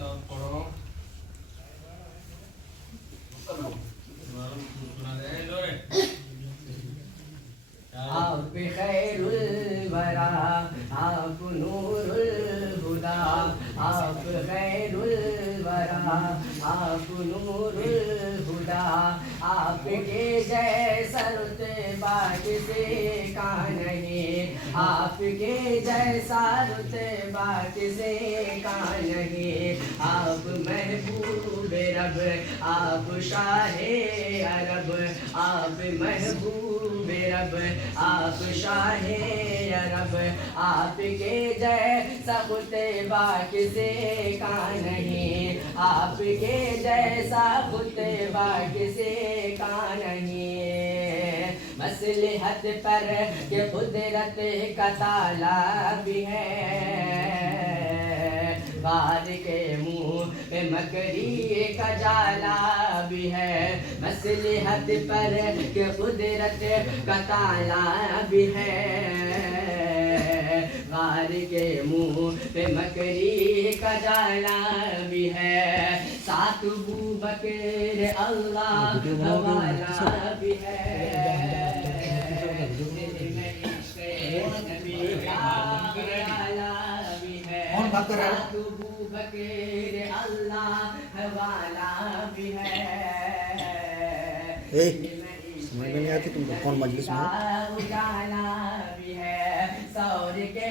آپ خیرُ الورا آپ نور الہدا آپ خیرُ الورا آپ نور الہدا آپ کے جیسا رتبہ کسی کا نہیں آپ کے جیسا رتبہ کسی کا نہیں آپ محبوب رب آپ شاہ عرب آپ محبوب رب آپ شاہ عرب آپ کے جیسا خطبہ کسی کا نہیں آپ کے جیسا خطبہ کسی کا نہیں مصلحت پر کہ قدرت کا تالا بھی ہے بار کے منہ پہ مکری کا جالا بھی ہے مصلحت پر کہ قدرت کا تالا بھی ہے غار کے منہ پہ مکری کا جالا بھی ہے ساتھ ابو بکر اللہ والا بھی ہے ساتھ ابو بکر اللہ والا بھی ہے سمجھ میں نہیں آتی تم کو کون مجلس میں اجالا بھی ہے سور کے